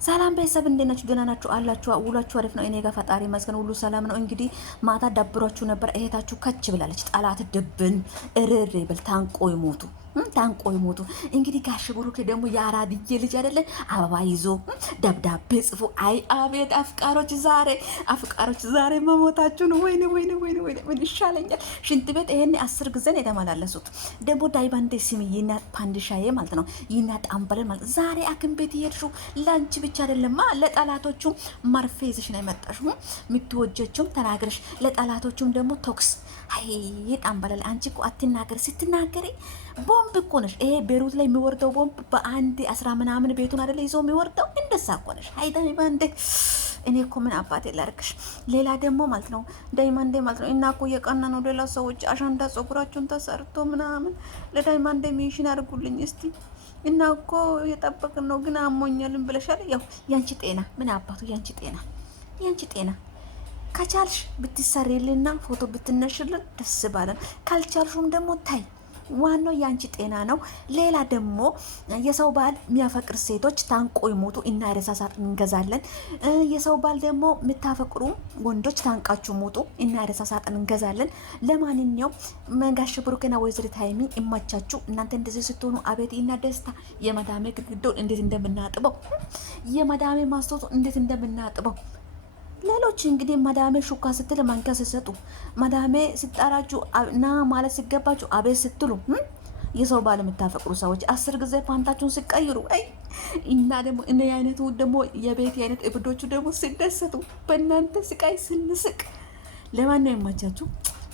ሰላም ቤተሰብ እንዴት ናችሁ? ደህና ናችሁ አላችሁ? ውላችሁ አሪፍ ነው? እኔ ጋር ፈጣሪ ይመስገን ሁሉ ሰላም ነው። እንግዲህ ማታ ደብሯችሁ ነበር። እህታችሁ ከች ብላለች። ጠላት ድብን እርር ብል ታንቆ ይሞቱ ታንቆ ይሞቱ። እንግዲህ ጋሽ ብሩክ ደግሞ የአራድዬ ልጅ አይደለ? አበባ ይዞ ደብዳቤ ጽፎ አይ አቤት አፍቃሮች ዛሬ መሞታችሁ ነው። ወይኔ ወይኔ ወይኔ ወይኔ ምን ይሻለኛል? ሽንት ቤት ይሄን 10 ጊዜ ነው የተመላለሱት። ደግሞ ዳይባንዴ ሲም ይና ፓንዲሻዬ ማለት ነው ይና ጣምበለ ማለት ዛሬ አክም ቤት ይሄድሹ ላንቺ ብቻ አይደለማ ለጠላቶቹ መርፌ ይዘሽ ነው የመጣሽው። የምትወጀችም ተናገርሽ፣ ለጠላቶቹም ደግሞ ቶክስ አይ ጣምበለ። አንቺ እኮ አትናገር፣ ስትናገሪ ቦምብ እኮ ነሽ። ይሄ ቤሩት ላይ የሚወርደው ቦምብ በአንድ 10 ምናምን ቤቱን አይደለ ይዞ የሚወርደው እንደዛ እኮ ነሽ። አይ ዳይመንድ እኔ እኮ ምን አባቴ ላርክሽ። ሌላ ደግሞ ማለት ነው ዳይመንድ ማለት ነው እና እኮ የቀና ነው። ሌላ ሰዎች አሻንዳ ጸጉራቸውን ተሰርቶ ምናምን ለዳይመንድ ሚሽን አድርጉልኝ እስቲ። እና እኮ የጠበቅን ነው ግን አሞኛልን ብለሻል። ያው ያንቺ ጤና ምን አባቱ ያንቺ ጤና ከቻልሽ ብትሰሪልና ፎቶ ብትነሽልን ደስ ባለን። ካልቻልሹም ደግሞ ታይ ዋናው ያንቺ ጤና ነው። ሌላ ደግሞ የሰው ባል የሚያፈቅር ሴቶች ታንቆ ይሞቱ እና የሬሳ ሳጥን እንገዛለን። የሰው ባል ደግሞ የምታፈቅሩ ወንዶች ታንቃችሁ ሞቱ እና የሬሳ ሳጥን እንገዛለን። ለማንኛውም መንጋሽ ብሩክና ወይዘሪት ሀይሚ ይመቻችሁ። እናንተ እንደዚህ ስትሆኑ አቤት እና ደስታ። የመዳሜ ግድግዳውን እንዴት እንደምናጥበው የመዳሜ ማስቶቱ እንዴት እንደምናጥበው ሌሎች እንግዲህ መዳሜ ሹካ ስትል ማንኪያ ስትሰጡ፣ መዳሜ ሲጣራችሁ ና ማለት ሲገባችሁ አቤት ስትሉ፣ የሰው ባል የምታፈቅሩ ሰዎች 10 ጊዜ ፓንታችሁን ሲቀይሩ፣ አይ እና ደግሞ እነ አይነቱ ደግሞ የቤት አይነት እብዶቹ ደግሞ ሲደሰቱ፣ በእናንተ ስቃይ ስንስቅ። ለማን ነው የማቻችሁ?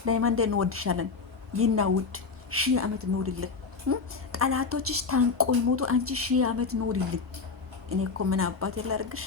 ዳይመንድ እንወድሻለን። ይና ውድ 1000 ዓመት ኖርልን። ጠላቶችሽ ታንቆ ይሞቱ፣ አንቺ 1000 ዓመት ኖርልን። እኔ እኮ ምን አባት ያላርግሽ